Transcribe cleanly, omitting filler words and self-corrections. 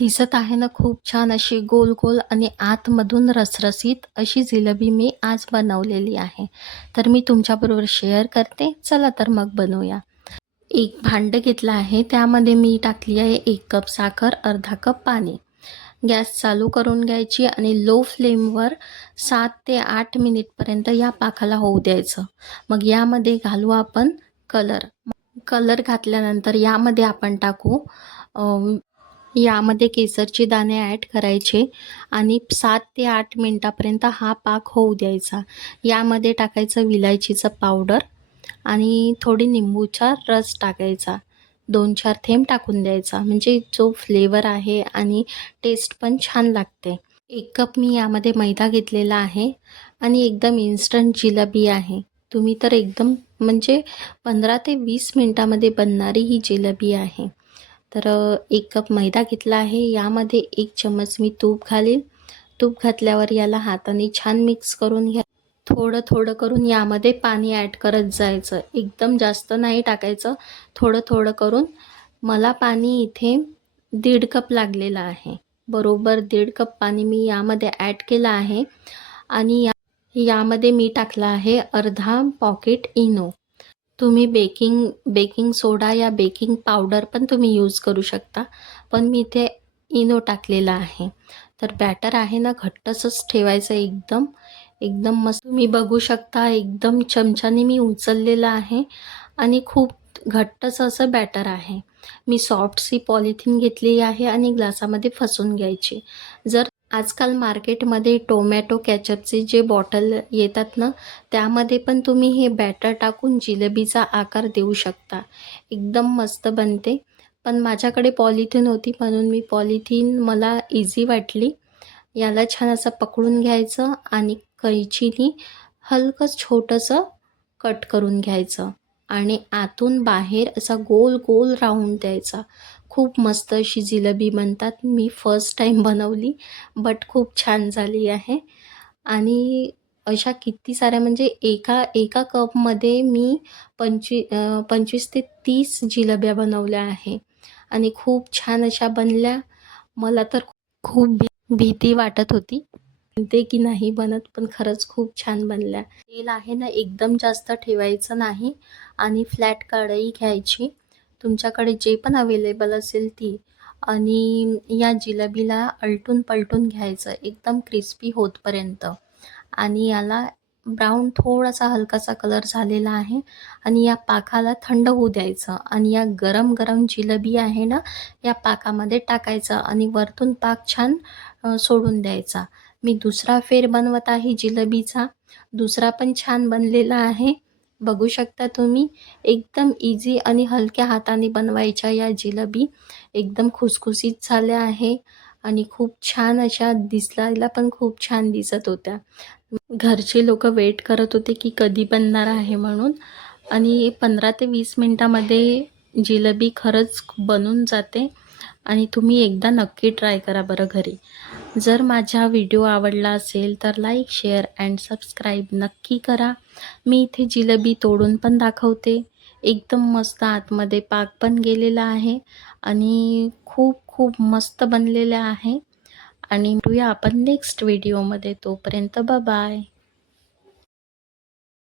दिसत आहे ना, खूप छान अशी गोल-गोल आणि आतमधून रसरशीत अशी जिलेबी मी आज बनवलेली आहे. तर मी तुमच्याबरोबर शेअर करते. चला तर मग बनवूया. एक भांडं घेतलं आहे. त्यामध्ये मी टाकली आहे 1 कप साखर, अर्धा कप पाणी. गॅस चालू करून घ्यायची आणि लो फ्लेमवर 7 ते 8 मिनिटपर्यंत या पाकाला होऊ द्यायचं. मग यामध्ये घालू आपण कलर. कलर घातल्यानंतर यामध्ये आपण टाकू यामध्ये केसरचे दाणे ॲड करायचे आणि 7 ते 8 मिनिटापर्यंत हा पाक होऊ द्यायचा. यामध्ये टाकायचं विलायचीचं पावडर आणि थोडी निंबूचा रस टाकायचा. 2-4 थेंब टाकून द्यायचा. म्हणजे जो फ्लेवर आहे आणि टेस्ट पण छान लागते. 1 कप मी यामध्ये मैदा घेतलेला आहे आणि एकदम इन्स्टंट जिलेबी आहे. तुम्ही तर एकदम म्हणजे 15 ते 20 मिनिटामध्ये बनणारी ही जिलेबी आहे. तर 1 कप मैदा घेतला आहे. यामध्ये 1 चम्मच मी तूप घालीन. तूप घातल्यावर याला हाताने छान मिक्स करून घ्या. थोडं-थोडं करून यामध्ये पाणी ॲड करत जायचं. एकदम जास्त नाही टाकायचं. थोडं-थोडं करून मला पाणी इथे 1.5 कप लागलेलं आहे. बरोबर 1.5 कप पाणी मी यामध्ये ॲड केलं आहे आणि यामध्ये मी टाकला आहे अर्धा पॉकेट इनो. तुम्ही बेकिंग सोडा या बेकिंग पावडर पण तुम्ही यूज करू शकता. पण मी इथे इनो टाकलेला आहे. तर बॅटर आहे ना घट्टसंच ठेवायचं एकदम, एकदम मस्त. तुम्ही बघू शकता एकदम चमच्याने मी उचललेलं आहे आणि खूप घट्टसं असं बॅटर आहे. मी सॉफ्टशी पॉलिथिन घेतली आहे आणि ग्लासामध्ये फसवून घ्यायची. जर आजकाल मार्केटमध्ये टोमॅटो केचपचे जे बॉटल येतात ना, त्यामध्ये पण तुम्ही हे बॅटर टाकून जिलेबीचा आकार देऊ शकता. एकदम मस्त बनते. पण माझ्याकडे पॉलिथिन होती म्हणून मी पॉलिथिन मला इझी वाटली. याला छान असं पकडून घ्यायचं आणि कैचीनी हलकं छोटंसं कट करून घ्यायचं आणि आतून बाहेर असा गोल-गोल राउंड द्यायचा. खूप मस्त अशी जिलेबी बनतात. मी फर्स्ट टाईम बनवली, बट खूप छान झाली आहे. आणि अशा किती साऱ्या म्हणजे एका एका कपमध्ये मी 25 ते 30 जिलेब्या बनवल्या आहे आणि खूप छान अशा बनल्या. मला तर खूप भीती वाटत होती, बनते की नाही बनत, पण खरंच खूप छान बनल्या. तेल आहे ना एकदम जास्त ठेवायचं नाही आणि फ्लॅट कढई घ्यायची. तुमच्याकडे जे पण अवेलेबल असेल ती आणि या जिलेबीला आलटून-पलटून घ्यायचं एकदम क्रिस्पी होतपर्यंत आणि याला ब्राऊन थोडासा हलकासा कलर झालेला आहे आणि या पाकाला थंड होऊ द्यायचं आणि या गरम-गरम जिलेबी आहे ना, या पाकामध्ये टाकायचं आणि वरतून पाक छान सोडून द्यायचा. मी दुसरा फेर बनवत आहे जिलेबीचा. दुसरा पण छान बनलेला आहे. बघू शकता तुम्ही. एकदम इझी आणि हलक्या हाताने बनवायच्या या जिलेबी एकदम खुसखुशीत झाल्या आहे आणि खूप छान अशा दिसायला पण खूप छान दिसत होत्या. घरचे लोकं वेट करत होते की कधी बनणार आहे म्हणून आणि 15 ते 20 मिनिटामध्ये जिलेबी खरंच बनून जाते आणि तुम्ही एकदा नक्की ट्राय करा बरं घरी. जर माझा व्हिडिओ आवडला असेल तर लाईक, शेअर अँड सबस्क्राईब नक्की करा. मी इथे जिलेबी तोडून पण दाखवते. एकदम मस्त आतमध्ये पाक पण गेलेला आहे आणि खूप खूप मस्त बनलेल्या आहे आणि भेटूया आपण नेक्स्ट व्हिडिओमध्ये. तोपर्यंत बाय.